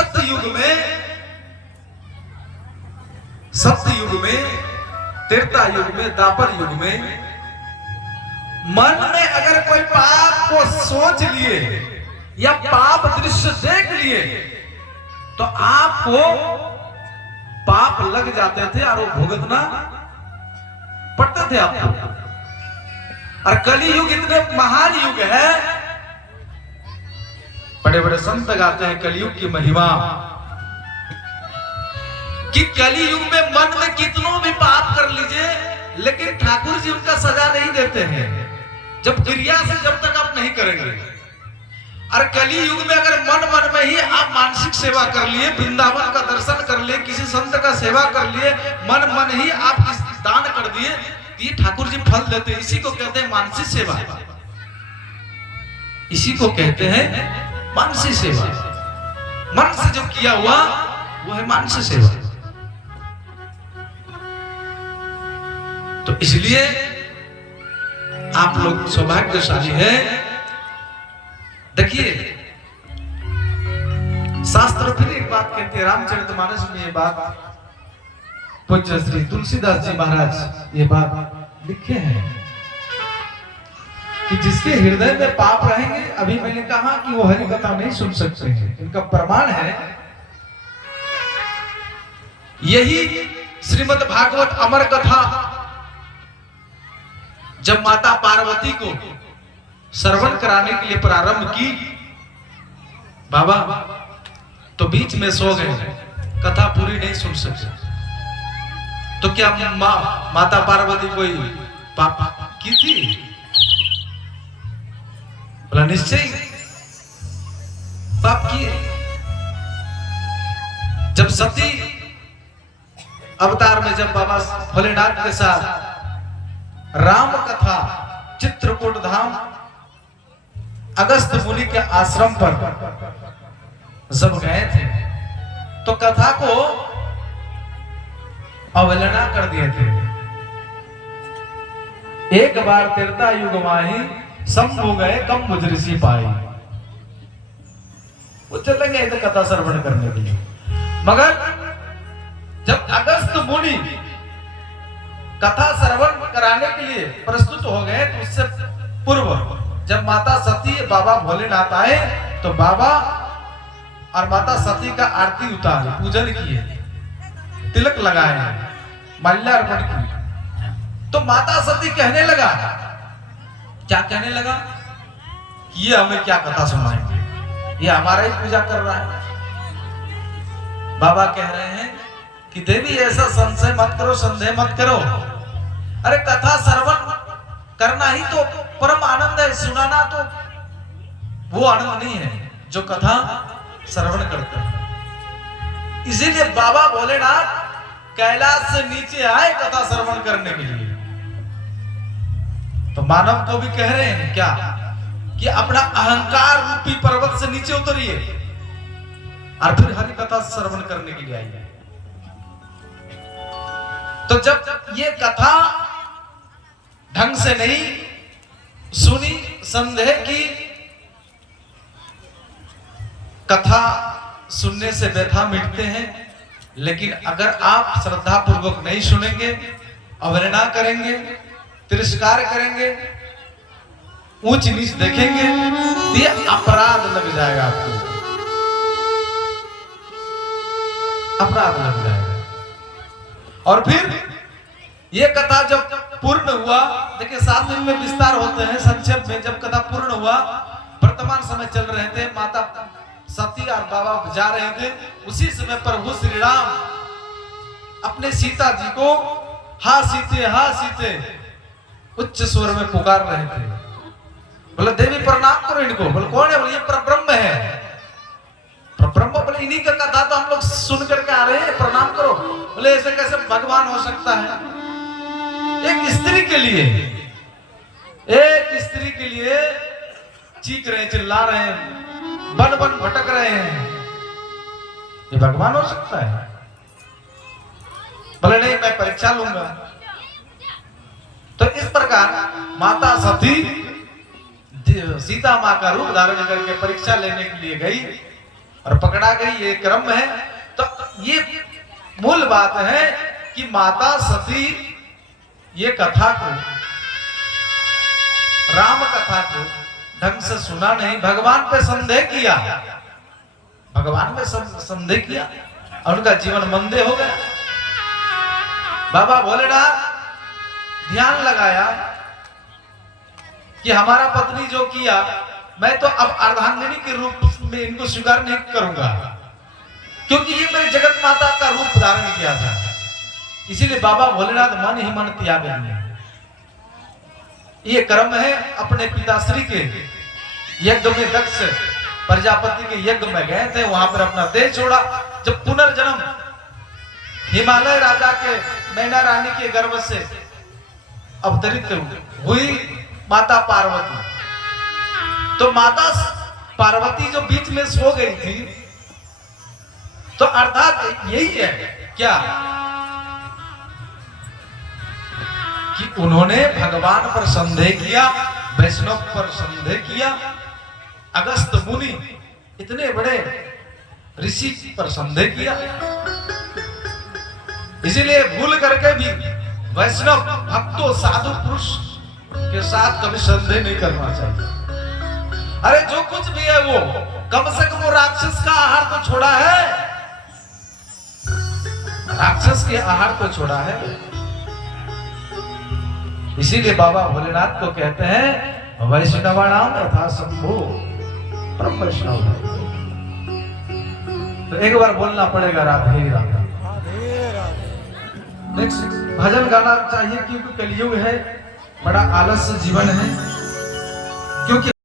सत्य युग में, त्रेता युग में, द्वापर युग में मन में अगर कोई पाप को सोच लिए या पाप दृश्य देख लिए तो आपको पाप लग जाते थे और वो भुगतना पड़ते थे आपको। और कली युग इतने महान युग है, बड़े बड़े संत गाते हैं कलयुग की महिमा कि कली युग में मन में कितनों भी पाप कर लीजिए लेकिन ठाकुर जी उनका सजा नहीं देते हैं जब क्रिया से, जब तक आप नहीं करेंगे। और कली युग में अगर मन में ही आप मानसिक सेवा कर लिए, वृंदावन का दर्शन कर लिए, किसी संत का सेवा कर लिए, मन ही आप दान कर दिए, ये ठाकुर जी फल देते हैं। इसी को कहते हैं मानसिक सेवा, इसी को कहते हैं मानसिक सेवा। मन से जो किया हुआ वो है मानसिक सेवा। तो इसलिए आप लोग सौभाग्यशाली है। देखिए शास्त्र फिर एक बात कहते हैं, रामचरितमानस में ये बात पूज्य श्री तुलसीदास जी महाराज ये बात लिखे हैं कि जिसके हृदय में पाप रहेंगे, अभी मैंने कहा कि वो हरि कथा नहीं सुन सकते हैं, इनका प्रमाण है यही श्रीमद् भागवत अमर कथा जब माता पार्वती को श्रवण कराने के लिए प्रारंभ की बाबा तो बीच में सो गए, कथा पूरी नहीं सुन सके। तो क्या माता पार्वती कोई पाप की थी? बोला निश्चय पाप किए। जब सती अवतार में जब बाबा भोलेनाथ के साथ राम कथा चित्रकूट धाम अगस्त मुनि के आश्रम पर जब गए थे तो कथा को अवहेलना कर दिए थे। एक बार त्रेता युग माही शंभु गए कम मुजरिसी पाई। वो चले गए थे कथा श्रवण करने के लिए, मगर जब अगस्त मुनि कथा श्रवण कराने के लिए प्रस्तुत हो गए तो उससे पूर्व जब माता सती बाबा भोलेनाथ आए तो बाबा और माता सती का आरती उतारे, पूजन किए, तिलक लगाए, माल्यार्पण की। तो माता सती कहने लगा, क्या कहने लगा? ये हमें क्या कथा सुनाएंगे, ये हमारा ही पूजा कर रहा है। बाबा कह रहे हैं कि देवी ऐसा संशय मत करो, संदेह मत करो। अरे कथा श्रवण करना ही तो परम आनंद है, सुनाना तो वो आनंद नहीं है जो कथा श्रवण करते हैं। इसीलिए बाबा भोलेनाथ कैलाश से नीचे आए कथा श्रवण करने के लिए। तो मानव को भी कह रहे हैं क्या कि अपना अहंकार रूपी पर्वत से नीचे उतरिए और फिर हरि कथा श्रवण करने के लिए आइए। तो जब ये कथा ढंग से नहीं सुनी, संदेह की, कथा सुनने से व्यथा मिटते हैं, लेकिन अगर आप श्रद्धा पूर्वक नहीं सुनेंगे, अवहेलना करेंगे, तिरस्कार करेंगे, ऊंच नीच देखेंगे, ये अपराध लग जाएगा, आपको अपराध लग जाएगा। और फिर ये कथा जब पूर्ण हुआ, देखिए 7 दिन में विस्तार होते हैं, संक्षेप में जब कथा पूर्ण हुआ, वर्तमान समय चल रहे थे, माता सती और बाबा जा रहे थे, उसी समय प्रभु श्री राम अपने सीता जी को हा सीते उच्च स्वर में पुकार रहे थे। बोले देवी प्रणाम करो इनको। बोले कौन है? बोले ये परब्रह्म है। परब्रह्म बोले इन्हीं का कथा तो हम लोग सुन करके आ रहे हैं, प्रणाम करो। बोले ऐसे कैसे भगवान हो सकता है? एक स्त्री के लिए चीख रहे, चिल्ला रहे हैं, बन बन भटक रहे हैं, ये भगवान हो सकता है? बोले नहीं, मैं परीक्षा लूंगा। तो इस प्रकार माता सती सीता मां का रूप धारण करके परीक्षा लेने के लिए गई और पकड़ा गई, ये क्रम है। तो ये मूल बात है कि माता सती ये कथा को, राम कथा को ढंग से सुना नहीं, भगवान पे संदेह किया, भगवान पे संदेह किया और उनका जीवन मंदे हो गया। बाबा भोलेनाथ ध्यान लगाया कि हमारा पत्नी जो किया, मैं तो अब अर्धांगिनी के रूप में इनको स्वीकार नहीं करूंगा, क्योंकि ये मेरी जगत माता का रूप धारण किया था। इसीलिए बाबा भोलेनाथ मन ही मन त्याग दिए। ये क्रम है। अपने पिताश्री के यज्ञ में दक्ष प्रजापति के यज्ञ में गए थे, वहां पर अपना देह छोड़ा। जब पुनर्जन्म हिमालय राजा के मैना रानी के गर्भ से अवतरित हुई माता पार्वती, तो माता पार्वती जो बीच में सो गई थी, तो अर्थात यही है क्या कि उन्होंने भगवान पर संदेह किया, वैष्णव पर संदेह किया। अगस्त मुनि इतने बड़े ऋषि पर संदेह किया। इसीलिए भूल करके भी वैष्णव भक्तों साधु पुरुष के साथ कभी संदेह नहीं करना चाहिए। अरे जो कुछ भी है वो कम से कम वो राक्षस का आहार तो छोड़ा है, राक्षस के आहार को छोड़ा है। इसीलिए बाबा भोलेनाथ को कहते हैं वैष्णवाणाम यथा शंभो परम वैष्णव। तो एक बार बोलना पड़ेगा राधे राधे। नेक्स्ट भजन गाना चाहिए, क्योंकि कलयुग है, बड़ा आलस्य जीवन है, क्योंकि